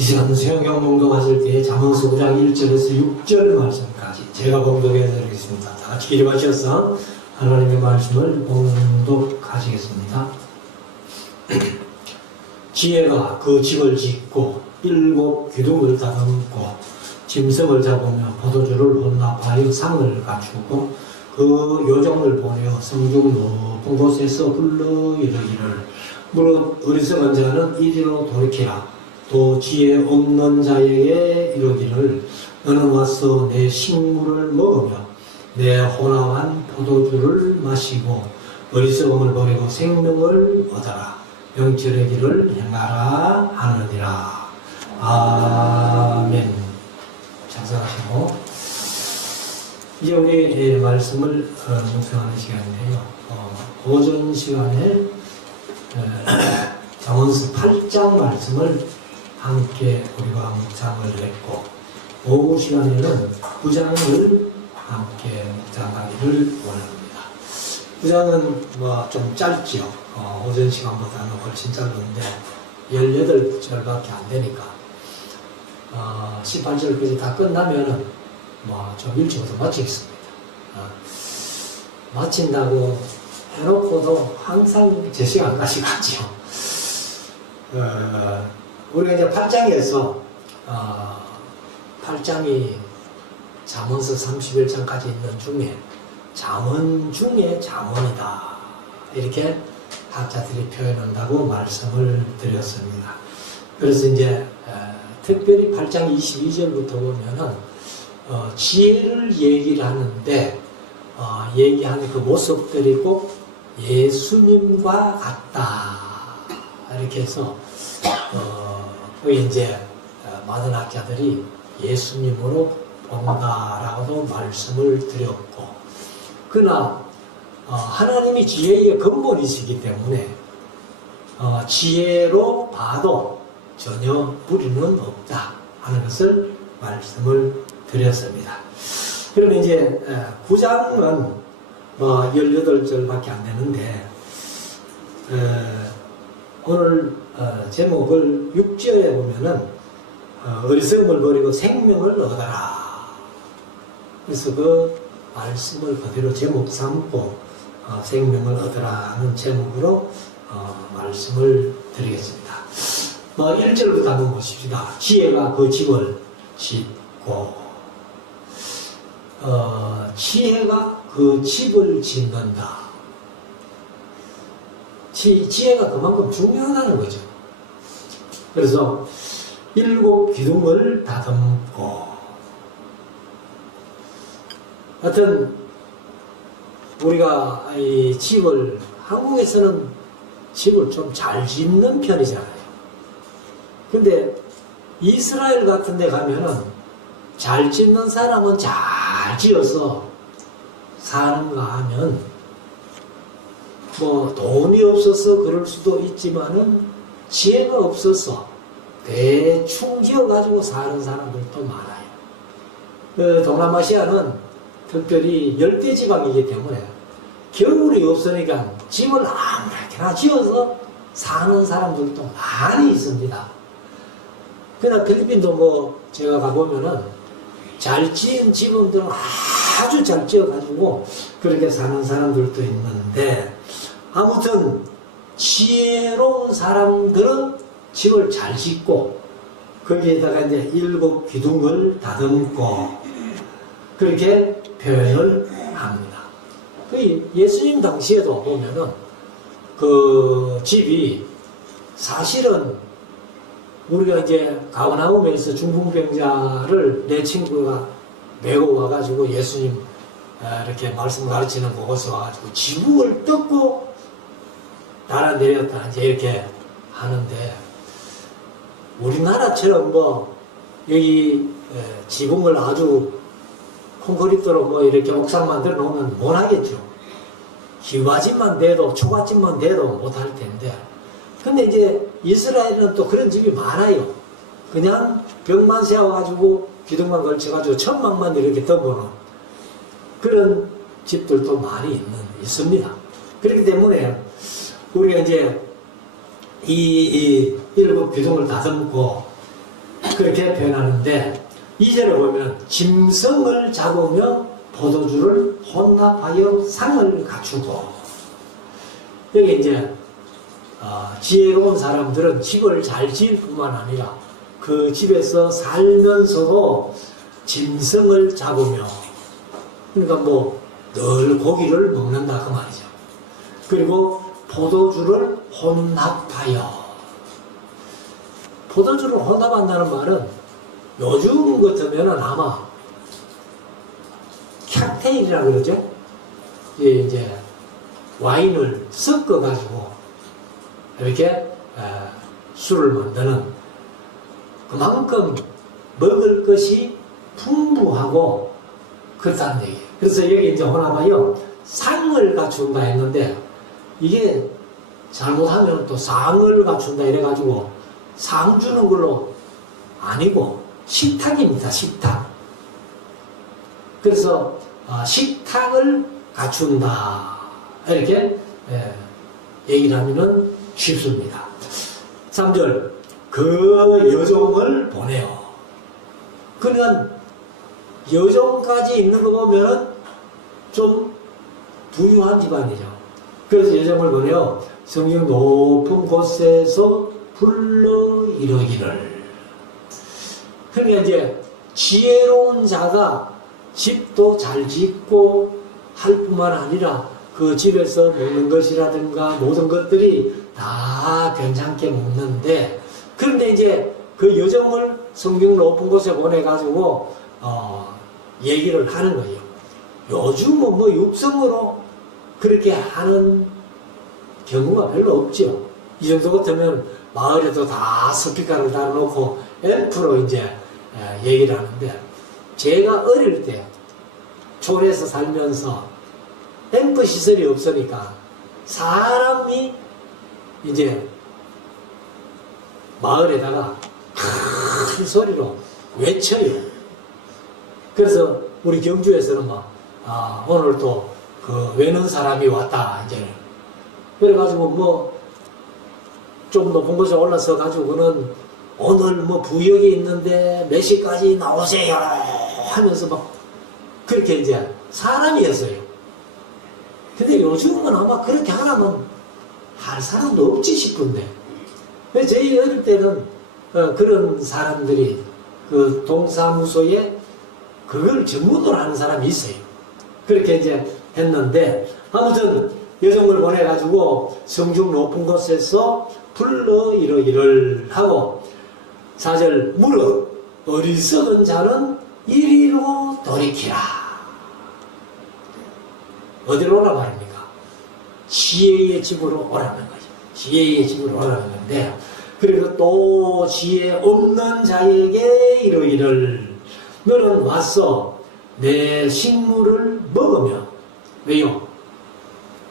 이 시간 수영경 봉독하실 때 잠언서 5장 1절에서 6절 말씀까지 제가 봉독해 드리겠습니다. 다 같이 기립하셔서 하나님의 말씀을 봉독하시겠습니다. 지혜가 그 집을 짓고 7 기둥을 다듬고 짐승을 잡으며 포도주를 혼납하여 상을 갖추고 그 요정을 보내어 성중 높은 곳에서 불러 이르기를 무릇 어리석은 자는 이리로 돌이키라. 또 지혜 없는 자에게 이르기를 너는 와서 내 식물을 먹으며 내 혼합한 포도주를 마시고 어리석음을 버리고 생명을 얻어라. 영철의 길을 행하라 하느니라. 아멘. 작성하시고 이제 우리 말씀을 묵상하는 시간인데요. 오전 시간에 잠언서 8장 말씀을 함께 우리가 묵상을 했고 오후 시간에는 9장을 함께 묵상하기를 원합니다. 9장은 좀 짧지요. 오전 시간보다는 훨씬 짧은데 18절밖에 안 되니까 18절까지 다 끝나면은 좀 일찍 마치겠습니다. 마친다고 해놓고도 항상 제 시간까지 갔지요. 우리가 이제 8장에서 8장이 잠언서 31장까지 있는 중에 잠언 중에 잠언이다 이렇게 학자들이 표현한다고 말씀을 드렸습니다. 그래서 이제 특별히 8장 22절부터 보면은 지혜를 얘기를 하는데 얘기하는 그 모습들이 꼭 예수님과 같다 이렇게 해서 그 이제 많은 학자들이 예수님으로 본다라고도 말씀을 드렸고, 그러나 하나님이 지혜의 근본이시기 때문에 지혜로 봐도 전혀 무리는 없다 하는 것을 말씀을 드렸습니다. 그러면 이제 9장은 18절밖에 안 되는데 오늘 제목을 6절에 보면은 어리석음을 버리고 생명을 얻어라. 그래서 그 말씀을 그대로 제목 삼고 생명을 얻으라는 제목으로 말씀을 드리겠습니다. 1절부터 한번 보십시다. 지혜가 그 집을 짓고 지혜가 그 집을 짓는다. 지혜가 그만큼 중요하다는 거죠. 그래서 7 기둥을 다듬고 하여튼 우리가 이 집을 한국에서는 집을 좀 잘 짓는 편이잖아요. 근데 이스라엘 같은 데 가면은 잘 짓는 사람은 잘 지어서 사는가 하면 돈이 없어서 그럴 수도 있지만은 지혜가 없어서 대충 지어가지고 사는 사람들도 많아요. 동남아시아는 특별히 열대지방이기 때문에 겨울이 없으니까 집을 아무렇게나 지어서 사는 사람들도 많이 있습니다. 그러나 필리핀도 제가 가보면은 잘 지은 집원들은 아주 잘 지어가지고 그렇게 사는 사람들도 있는데, 아무튼 지혜로운 사람들은 집을 잘 짓고 거기에다가 이제 7 기둥을 다듬고 그렇게 표현을 합니다. 예수님 당시에도 보면은 그 집이 사실은 우리가 이제 가버나움에서 중풍병자를 내 친구가 메고 와가지고 예수님 이렇게 말씀 가르치는 곳에 와가지고 지붕을 뜯고 날아내렸다 이제 이렇게 하는데, 우리나라처럼 여기 지붕을 아주 콘크리트로 이렇게 옥상 만들어 놓으면 못 하겠죠. 기와집만 돼도 초가집만 돼도 못 할 텐데, 근데 이제 이스라엘은 또 그런 집이 많아요. 그냥 벽만 세워가지고 기둥만 걸쳐가지고 천막만 이렇게 덮어놓은 그런 집들도 많이 있습니다. 그렇기 때문에 우리가 이제 이 7 기둥을 다듬고 그렇게 표현하는데 2절에 보면 짐승을 잡으며 포도주를 혼납하여 상을 갖추고, 여기 이제 지혜로운 사람들은 집을 잘 지을 뿐만 아니라 그 집에서 살면서도 짐승을 잡으며, 그러니까 뭐 늘 고기를 먹는다 그 말이죠. 그리고 포도주를 혼납하여, 포도주를 혼납한다는 말은 요즘 같으면은 아마 칵테일이라 그러죠. 이제 와인을 섞어가지고 이렇게 술을 만드는, 그만큼 먹을 것이 풍부하고 그렇다는 얘기예요. 그래서 여기 이제 혼합하여 상을 갖춘다 했는데, 이게 잘못하면 또 상을 갖춘다 이래가지고 상 주는 걸로 아니고 식탁입니다. 식탁. 그래서 식탁을 갖춘다 이렇게 얘기를 하면은 쉽습니다. 3절 그 여종을 보내어. 그러니까 여종까지 있는 거 보면은 좀 부유한 집안이죠. 그래서 여종을 보내어 성경 높은 곳에서 불러 이르기를. 그러니까 이제 지혜로운 자가 집도 잘 짓고 할 뿐만 아니라 그 집에서 먹는 것이라든가 모든 것들이 다 괜찮게 먹는데, 그런데 이제 그 여종을 성경 높은 곳에 보내가지고 얘기를 하는 거예요. 요즘은 뭐 육성으로 그렇게 하는 경우가 별로 없죠. 이 정도 같으면 마을에도 다 스피커를 달아놓고 앰프로 이제 얘기를 하는데, 제가 어릴 때 촌에서 살면서 앰프 시설이 없으니까 사람이 이제 마을에다가 큰 소리로 외쳐요. 그래서 우리 경주에서는 막 오늘 또 그 외는 사람이 왔다 이제 그래가지고 뭐 좀 높은 곳에 올라서 가지고는 오늘 뭐 부역이 있는데 몇 시까지 나오세요 하면서 막 그렇게 이제 사람이었어요. 근데 요즘은 아마 그렇게 하라면 할 사람도 없지 싶은데, 저희 어릴 때는 그런 사람들이 그 동사무소에 그걸 전문으로 하는 사람이 있어요. 그렇게 이제 했는데, 아무튼 여종을 보내가지고 성중 높은 곳에서 불러 이르기를 하고, 4절 물어 어리석은 자는 이리로 돌이키라. 어디로 오라 말입니까? 지혜의 집으로 오라는 거죠. 지혜의 집으로 오라는 건데, 그리고 또 지혜 없는 자에게 이르기를 너는 와서 내 식물을 먹으며. 왜요?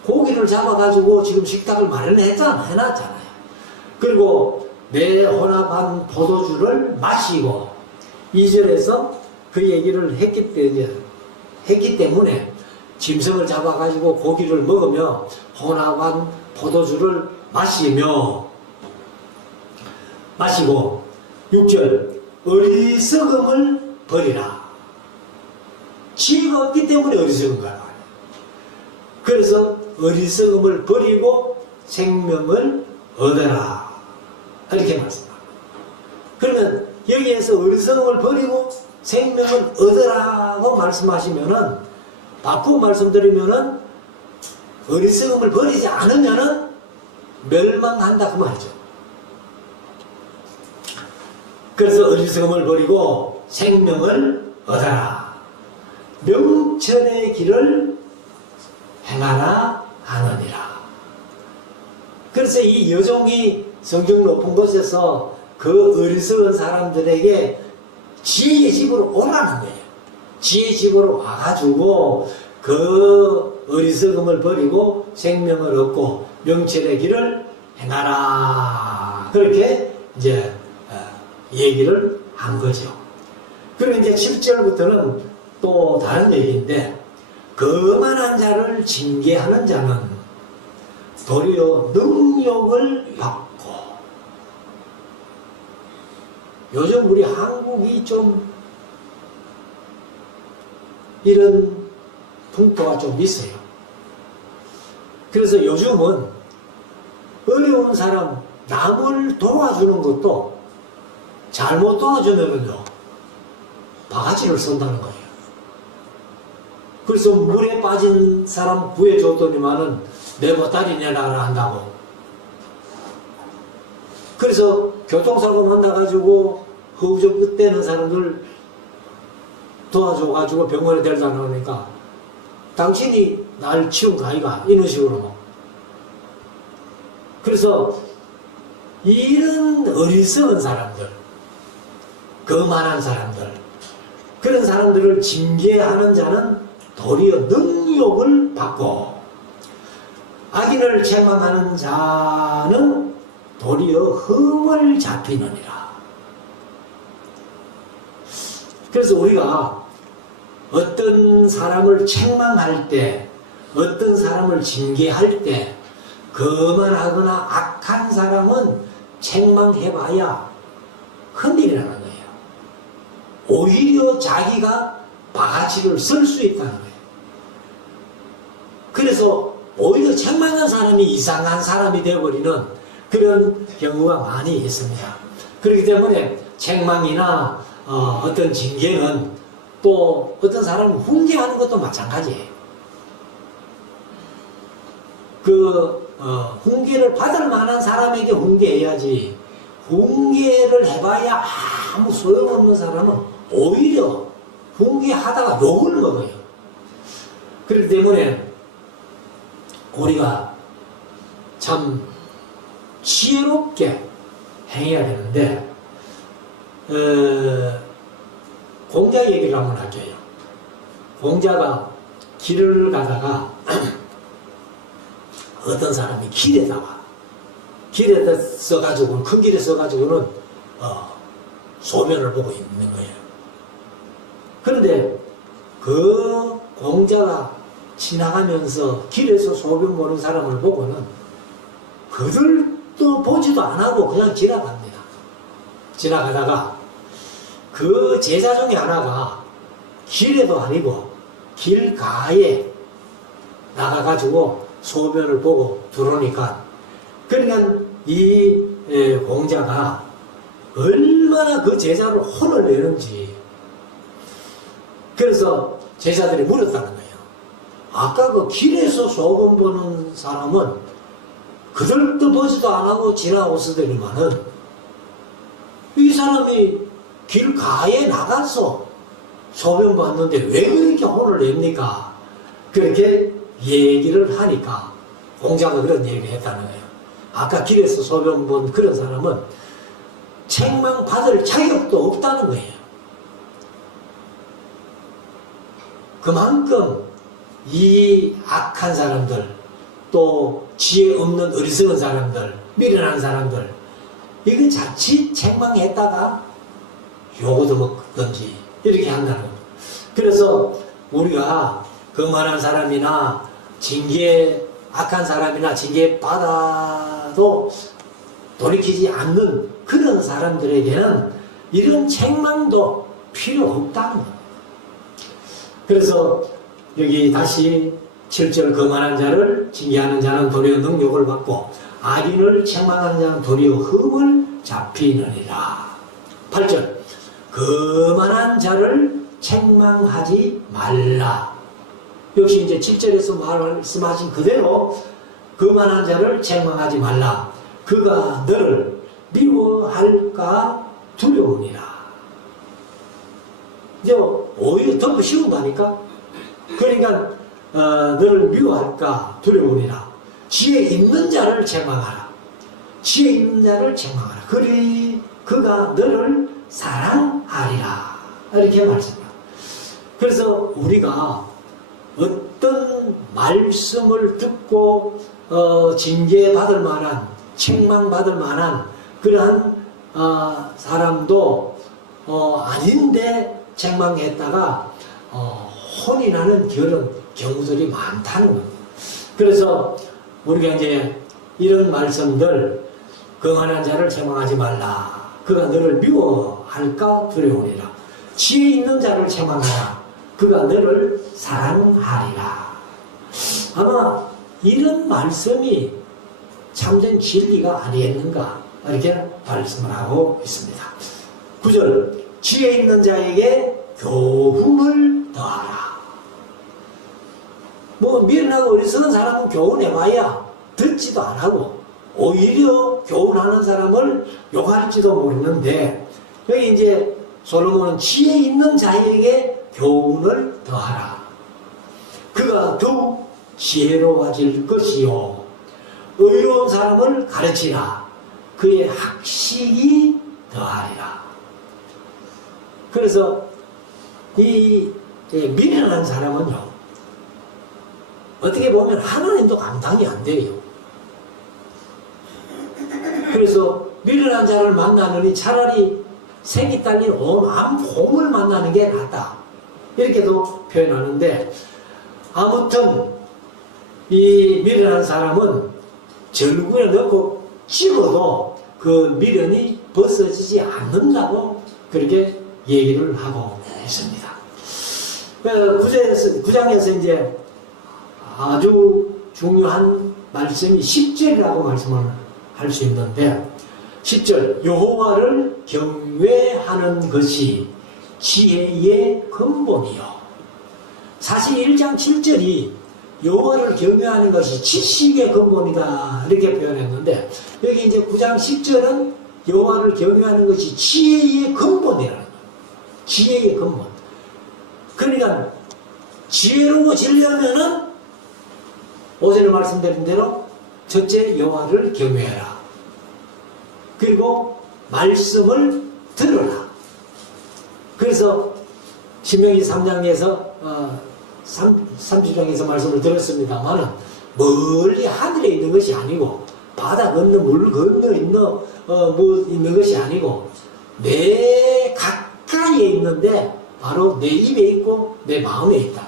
고기를 잡아가지고 지금 식탁을 해놨잖아요. 그리고 내 혼합한 포도주를 마시고, 2절에서 그 얘기를 했기 때문에 짐승을 잡아가지고 고기를 먹으며 혼합한 포도주를 마시고 6절 어리석음을 버리라. 지혜가 없기 때문에 어리석은 거야. 그래서 어리석음을 버리고 생명을 얻어라 이렇게 말씀합니다. 그러면 여기에서 어리석음을 버리고 생명을 얻으라고 말씀하시면은, 바꾸고 말씀드리면은 어리석음을 버리지 않으면은 멸망한다 그 말이죠. 그래서 어리석음을 버리고 생명을 얻어라. 명철의 길을 행하라 하느니라. 그래서 이 여종이 성경 높은 곳에서 그 어리석은 사람들에게 지혜의 집으로 오라는 거예요. 지혜의 집으로 와가지고 그 어리석음을 버리고 생명을 얻고 명철의 길을 행하라. 그렇게 이제 얘기를 한 거죠. 그리고 이제 7절부터는 또 다른 얘기인데, 거만한 자를 징계하는 자는 도리어 능욕을 받고. 요즘 우리 한국이 좀 이런 풍토가 좀 있어요. 그래서 요즘은 어려운 사람, 남을 도와주는 것도 잘못 도와주면은요, 바가지를 쓴다는 거예요. 그래서 물에 빠진 사람 구해줬더니만은 내 보따리 내놔라 한다고. 그래서 교통사고 만나가지고 허우적 끝대는 사람들 도와줘가지고 병원에 데려다 놓으니까 당신이 날 치운 거 아이가? 이런 식으로. 그래서 이런 어리석은 사람들, 거만한 사람들, 그런 사람들을 징계하는 자는 도리어 능욕을 받고, 악인을 책망하는 자는 도리어 흠을 잡히느니라. 그래서 우리가 어떤 사람을 책망할 때, 어떤 사람을 징계할 때, 거만하거나 악한 사람은 책망해봐야 큰일이라는 거예요. 오히려 자기가 바가지를 쓸 수 있다는 거예요. 그래서 오히려 책망한 사람이 이상한 사람이 되어버리는 그런 경우가 많이 있습니다. 그렇기 때문에 책망이나 어떤 징계는 또 어떤 사람을 훈계하는 것도 마찬가지예요. 훈계를 받을 만한 사람에게 훈계해야지, 훈계를 해봐야 아무 소용없는 사람은 오히려 훈계하다가 욕을 먹어요. 그렇기 때문에 우리가 참 지혜롭게 행해야 되는데, 공자 얘기를 한번 할게요. 공자가 길을 가다가 어떤 사람이 길에다가 써가지고는, 큰 길에 써가지고는 소변을 보고 있는 거예요. 그런데 그 공자가 지나가면서 길에서 소변 보는 사람을 보고는 그들도 보지도 안 하고 그냥 지나갑니다. 지나가다가 그 제자 중에 하나가 길에도 아니고 길가에 나가가지고 소변을 보고 들어오니까, 그러니까 이 공자가 얼마나 그 제자를 혼을 내는지, 그래서 제자들이 물었다는 거예요. 아까 그 길에서 소변 보는 사람은 그들도 보지도 안 하고 지나오시더니만은 이 사람이 길가에 나가서 소변 봤는데 왜 그렇게 혼을 냅니까? 그렇게 얘기를 하니까 공자가 그런 얘기를 했다는 거예요. 아까 길에서 소변 본 그런 사람은 책망받을 자격도 없다는 거예요. 그만큼 이 악한 사람들, 또 지혜 없는 어리석은 사람들, 미련한 사람들, 이거 자칫 책망했다가 욕도 먹든지 이렇게 한다는 겁니다. 그래서 우리가 거만한 사람이나 악한 사람이나 징계 받아도 돌이키지 않는 그런 사람들에게는 이런 책망도 필요 없다는 겁니다. 그래서 여기 다시 7절, 거만한 자를 징계하는 자는 도리어 능욕을 받고 악인을 책망하는 자는 도리어 흠을 잡히느니라. 8절, 거만한 자를 책망하지 말라. 역시 이제 7절에서 말씀하신 그대로 거만한 자를 책망하지 말라. 그가 너를 미워할까 두려우니라. 이제 오히려 더 쉬운다니까. 그러니까 너를 미워할까 두려우니라. 지혜 있는 자를 책망하라. 지혜 있는 자를 책망하라. 그리 그가 너를 사랑하리라. 이렇게 말씀합니다. 그래서 우리가 어떤 말씀을 듣고 징계받을 만한, 책망받을 만한 그러한 사람도 아닌데 책망했다가 혼이 나는 그런 경우들이 많다는 겁니다. 그래서 우리가 이제 이런 말씀들, 거만한 자를 책망하지 말라. 그가 너를 미워할까 할까 두려우니라. 지혜 있는 자를 체만하라. 그가 너를 사랑하리라. 아마 이런 말씀이 참된 진리가 아니겠는가 이렇게 말씀을 하고 있습니다. 9절 지혜 있는 자에게 교훈을 더하라. 뭐 미련하고 어리석은 사람은 교훈해봐야 듣지도 안 하고 오히려 교훈하는 사람을 욕할지도 모르는데 여기 이제 솔로몬은 지혜 있는 자에게 교훈을 더하라. 그가 더욱 지혜로워질 것이요 의로운 사람을 가르치라. 그의 학식이 더하리라. 그래서 이 미련한 사람은요 어떻게 보면 하나님도 감당이 안 돼요. 그래서 미련한 자를 만나느니 차라리 색이 딸린 암곰을 만나는 게 낫다. 이렇게도 표현하는데 아무튼 이 미련한 사람은 절구에 넣고 찍어도 그 미련이 벗어지지 않는다고 그렇게 얘기를 하고 있습니다. 9장에서 이제 아주 중요한 말씀이 10절이라고 말씀을 할 수 있는데 10절 여호와를 경외하는 것이 지혜의 근본이요. 사실 1장 7절이 여호와를 경외하는 것이 지식의 근본이다 이렇게 표현했는데 여기 이제 9장 10절은 여호와를 경외하는 것이 지혜의 근본이라는 거예요. 지혜의 근본. 그러니까 지혜로워지려면은 오전에 말씀드린 대로 첫째 여호와를 경외해라. 그리고 말씀을 들어라. 그래서 신명기 3장에서 30장에서 말씀을 들었습니다만은 멀리 하늘에 있는 것이 아니고 바다 건너 물 건너 있는 것이 아니고 내 가까이에 있는데 바로 내 입에 있고 내 마음에 있다.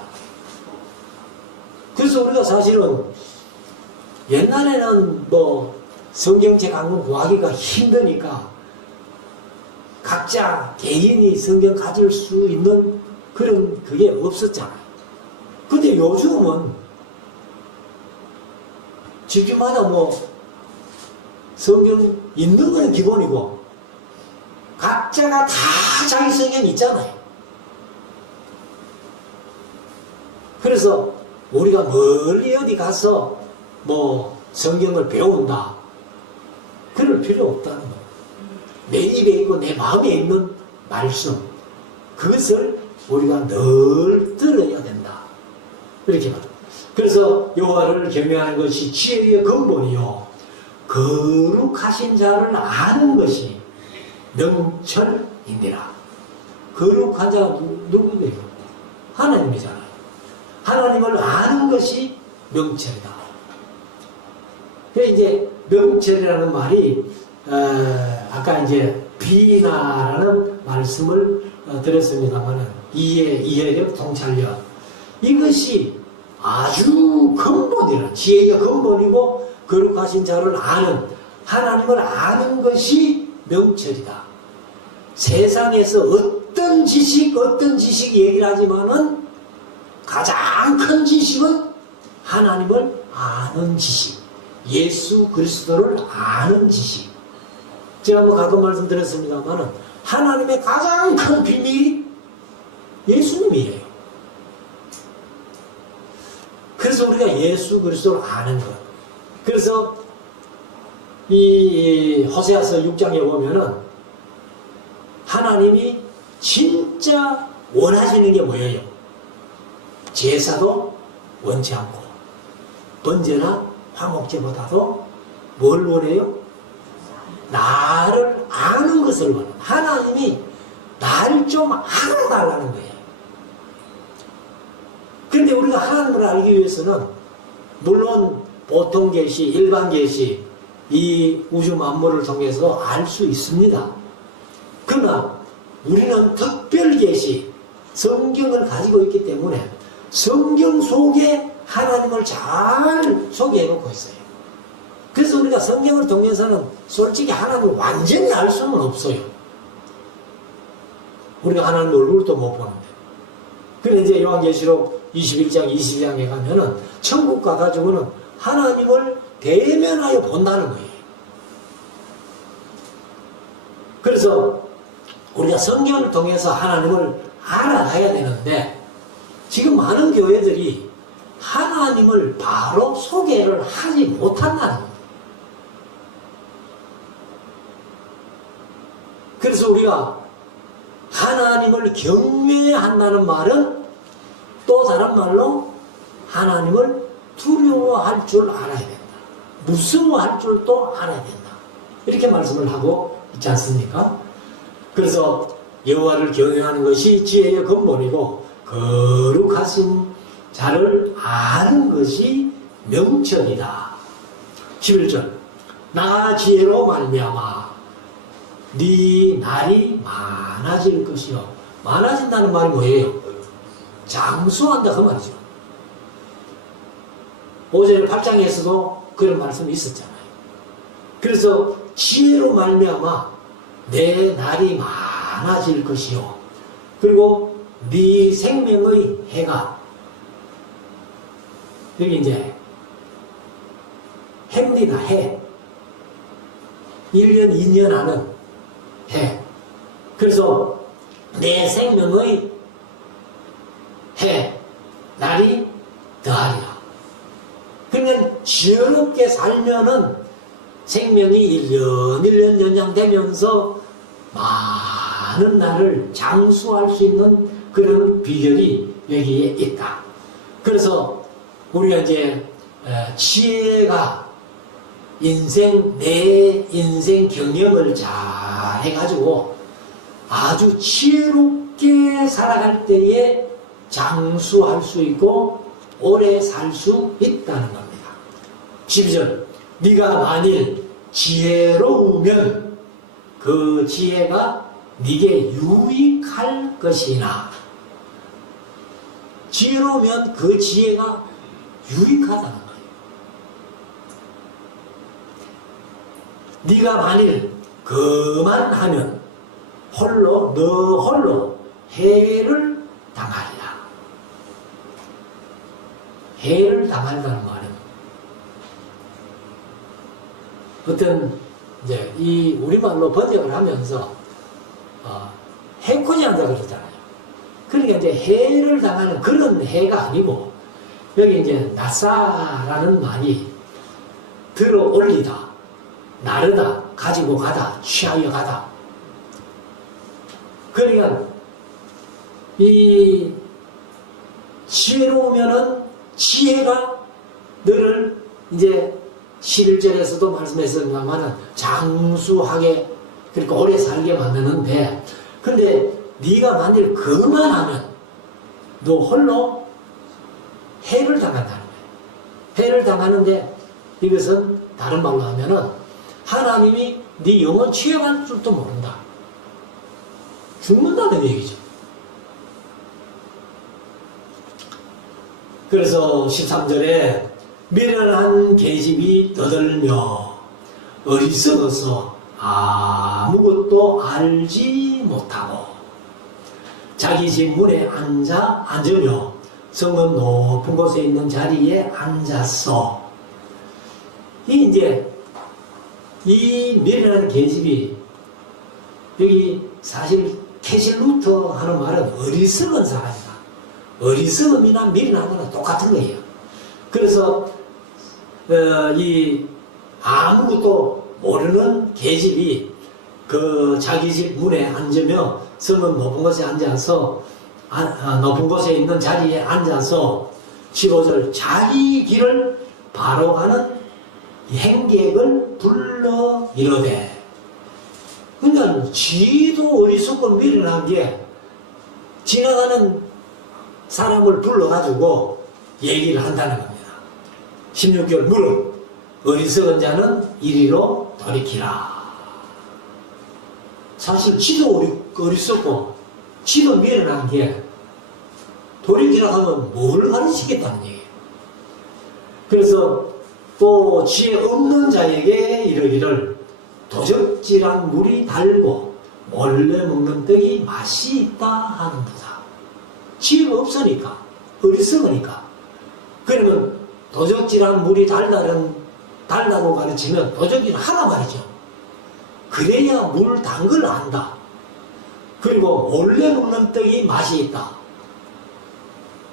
그래서 우리가 사실은 옛날에는 뭐 성경책 한 권 구하기가 힘드니까 각자 개인이 성경 가질 수 있는 그런 그게 없었잖아요. 근데 요즘은 집집마다 뭐 성경 있는 건 기본이고 각자가 다 자기 성경이 있잖아요. 그래서 우리가 멀리 어디 가서 뭐 성경을 배운다 그럴 필요 없다는 거예요. 내 입에 있고 내 마음에 있는 말씀 그것을 우리가 늘 들어야 된다 이렇게 말합니다. 그래서 여호와를 경외하는 것이 지혜의 근본이요 거룩하신 자를 아는 것이 명철이니라. 거룩한 자가 누구예요? 하나님이잖아요. 하나님을 아는 것이 명철이다. 그래서 이제 명철이라는 말이 아까 이제 비나라는 말씀을 드렸습니다만은 이해력, 통찰력 이것이 아주 근본이라 지혜의 근본이고 거룩하신 자를 아는 하나님을 아는 것이 명철이다. 세상에서 어떤 지식 얘기를 하지만은 가장 큰 지식은 하나님을 아는 지식, 예수 그리스도를 아는 지식. 제가 뭐 가끔 말씀드렸습니다만은 하나님의 가장 큰 비밀이 예수님이에요. 그래서 우리가 예수 그리스도를 아는 것. 그래서 이 호세아서 6장에 보면은 하나님이 진짜 원하시는 게 뭐예요? 제사도 원치 않고 번제나 화목제보다도 뭘 원해요? 나를 아는 것을 원해요. 하나님이 나를 좀 알아달라는 거예요. 그런데 우리가 하나님을 알기 위해서는 물론 보통 계시, 일반 계시 이 우주 만물을 통해서 알 수 있습니다. 그러나 우리는 특별 계시, 성경을 가지고 있기 때문에 성경 속에 하나님을 잘 소개해 놓고 있어요. 그래서 우리가 성경을 통해서는 솔직히 하나님을 완전히 알 수는 없어요. 우리가 하나님 얼굴도 못 보는데. 그런데 이제 요한계시록 21장, 22장에 가면은 천국 가가지고는 하나님을 대면하여 본다는 거예요. 그래서 우리가 성경을 통해서 하나님을 알아가야 되는데 지금 많은 교회들이 하나님을 바로 소개를 하지 못한다는 거예요. 그래서 우리가 하나님을 경외한다는 말은 또 다른 말로 하나님을 두려워할 줄 알아야 된다. 무서워할 줄도 알아야 된다. 이렇게 말씀을 하고 있지 않습니까? 그래서 여호와를 경외하는 것이 지혜의 근본이고 거룩하신 자를 아는 것이 명철이다. 11절 나 지혜로 말미암아 네 날이 많아질 것이요. 많아진다는 말이 뭐예요? 장수한다 그 말이죠. 오전에 8장에서도 그런 말씀이 있었잖아요. 그래서 지혜로 말미암아 내 날이 많아질 것이요. 그리고 네 생명의 해가 여기 이제 해입니다. 해. 1년, 2년 하는 해. 그래서 내 생명의 해, 날이 더하리라. 그러면 지혜롭게 살면은 생명이 1년, 1년 연장되면서 많은 날을 장수할 수 있는 그런 비결이 여기에 있다. 그래서 우리가 이제 지혜가 내 인생 경영을 잘 해가지고 아주 지혜롭게 살아갈 때에 장수할 수 있고 오래 살 수 있다는 겁니다. 12절 네가 만일 지혜로우면 그 지혜가 네게 유익할 것이나 지혜로우면 그 지혜가 유익하다는 거예요. 네가 만일 그만하면 너 홀로 해를 당하리라. 해를 당한다는 말은 어떤 이제 이 우리말로 번역을 하면서 해코지 한다 그러잖아요. 그러니까 이제 해를 당하는 그런 해가 아니고 여기 이제 나사라는 말이 들어 올리다, 나르다, 가지고 가다, 취하여 가다. 그러니까 이 지혜로우면은 지혜가 너를 이제 11절에서도 말씀했습니다만은 장수하게 그러니까 오래 살게 만드는데 근데 네가 만일 그만하면 너 홀로 해를 당한다는 거예요. 해를 당하는데 이것은 다른 말로 하면은 하나님이 네 영혼 취해갈 줄도 모른다. 죽는다는 얘기죠. 그래서 13절에 미련한 계집이 떠들며 어리석어서 아무것도 알지 못하고 자기 집 문에 앉으며 성은 높은 곳에 있는 자리에 앉았어. 이 미련한 계집이 여기 사실 캐실 루터 하는 말은 어리석은 사람이다. 어리석음이나 미련한 거는 똑같은 거예요. 그래서 이 아무것도 모르는 계집이 그 자기 집 문에 앉으며 성은 높은 곳에 앉아서 높은 곳에 있는 자리에 앉아서 15절 자기 길을 바로 가는 행객을 불러 이르되 그러니까 지도 어리석고 미련한 게 지나가는 사람을 불러가지고 얘기를 한다는 겁니다. 16절 무릇 어리석은 자는 이리로 돌이키라. 사실 지도 어리석고 지도 미련한 게 돌이키라 하면 뭘 가르치겠다는 얘기예요. 그래서 또 지혜 없는 자에게 이르기를 도적질한 물이 달고 몰래 먹는 떡이 맛이 있다 하는 도다. 집 없으니까, 어리석으니까. 그러면 도적질한 물이 달다고 가르치면 도적이는 하나 말이죠. 그래야 물 단 걸 안다. 그리고 몰래 먹는 떡이 맛이 있다.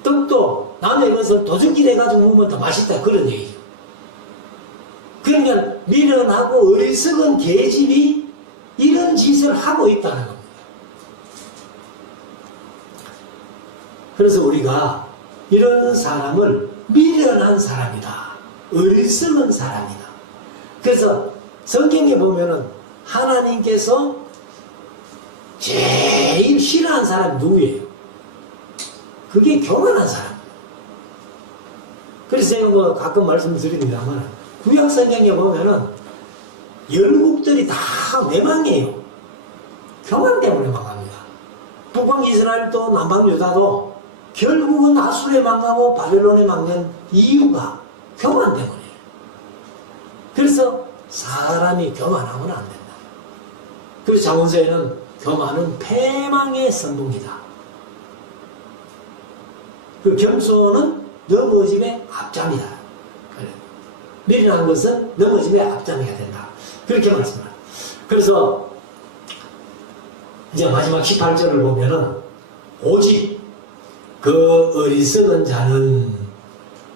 떡도 남의 것을 도적질 해가지고 먹으면 더 맛있다. 그런 얘기죠. 그러니까 미련하고 어리석은 계집이 이런 짓을 하고 있다는 겁니다. 그래서 우리가 이런 사람을 미련한 사람이다. 어리석은 사람이다. 그래서 성경에 보면은 하나님께서 제일 싫어하는 사람이 누구예요? 그게 교만한 사람. 그래서 제가 뭐 가끔 말씀드립니다만 구약 성경에 보면은 열국들이 다 멸망해요. 교만 때문에 망합니다. 북방 이스라엘도 남방 유다도 결국은 아수르에 망하고 바벨론에 망한 이유가 교만 때문이에요. 그래서 사람이 교만하면 안 된다. 그래서 잠언서에는 교만은 패망의 선봉이다. 그 겸손은 넘어짐의 앞잠이다. 그래. 미련한 것은 넘어짐의 앞잠이가 된다. 그렇게 말씀합니다. 그래서 이제 마지막 18절을 보면은 오직 그 어리석은 자는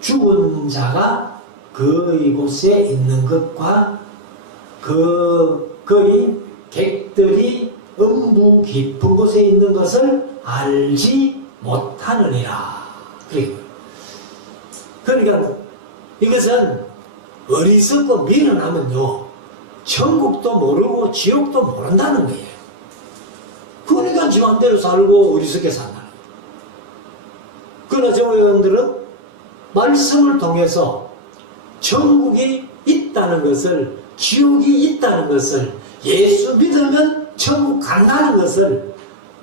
죽은 자가 그 이곳에 있는 것과 그의 객들이 음부 깊은 곳에 있는 것을 알지 못하느니라. 그러니까 이것은 어리석고 미련하면요 천국도 모르고 지옥도 모른다는 거예요. 그러니까 지 맘대로 살고 어리석게 산다는 거예요. 그러나 저 여러분들은 말씀을 통해서 천국이 있다는 것을, 지옥이 있다는 것을, 예수 믿으면 천국 간다는 것을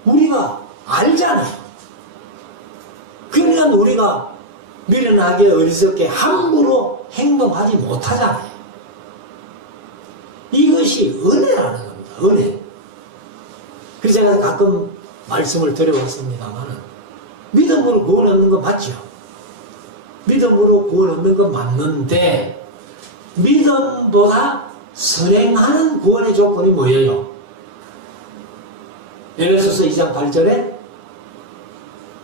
우리가 알잖아요. 그러니까 우리가 미련하게 어리석게 함부로 행동하지 못하잖아요. 이것이 은혜라는 겁니다. 은혜. 그래서 제가 가끔 말씀을 드려왔습니다만 믿음으로 구원 얻는 거 맞죠? 믿음으로 구원 얻는 건 맞는데 믿음보다 선행하는 구원의 조건이 뭐예요? 에베소서 2장 8절에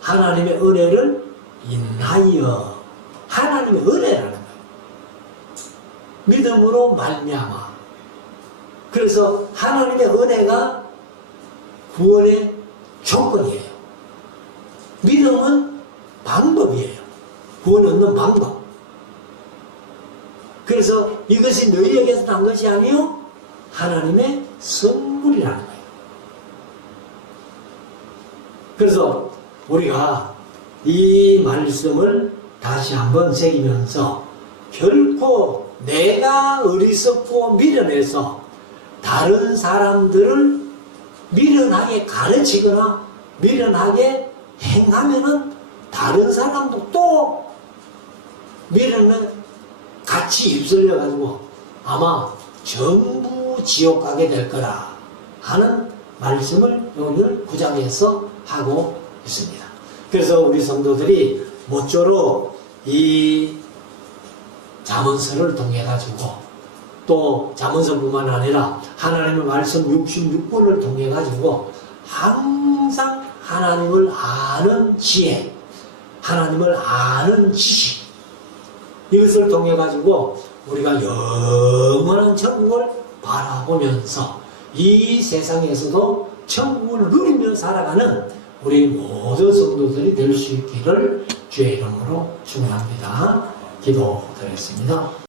하나님의 은혜를 인하여, 하나님의 은혜라는 거예요. 믿음으로 말미암아. 그래서 하나님의 은혜가 구원의 조건이에요. 믿음은 방법이에요. 구원 얻는 방법. 그래서 이것이 너희에게서 난 것이 아니요 하나님의 선물이라는 거예요. 그래서 우리가 이 말씀을 다시 한번 새기면서 결코 내가 어리석고 미련해서 다른 사람들을 미련하게 가르치거나 미련하게 행하면은 다른 사람도 또 미련을 같이 휩쓸려 가지고 아마 전부 지옥 가게 될 거라 하는 말씀을 오늘 9장에서 하고 있습니다. 그래서 우리 성도들이 모쪼록 이 잠언서를 통해 가지고 또 잠언서뿐만 아니라 하나님의 말씀 66권을 통해 가지고 항상 하나님을 아는 지혜, 하나님을 아는 지식, 이것을 통해 가지고 우리가 영원한 천국을 바라보면서 이 세상에서도 천국을 누리며 살아가는 우리 모든 성도들이 될 수 있기를 주의 이름으로 축원합니다. 기도드리겠습니다.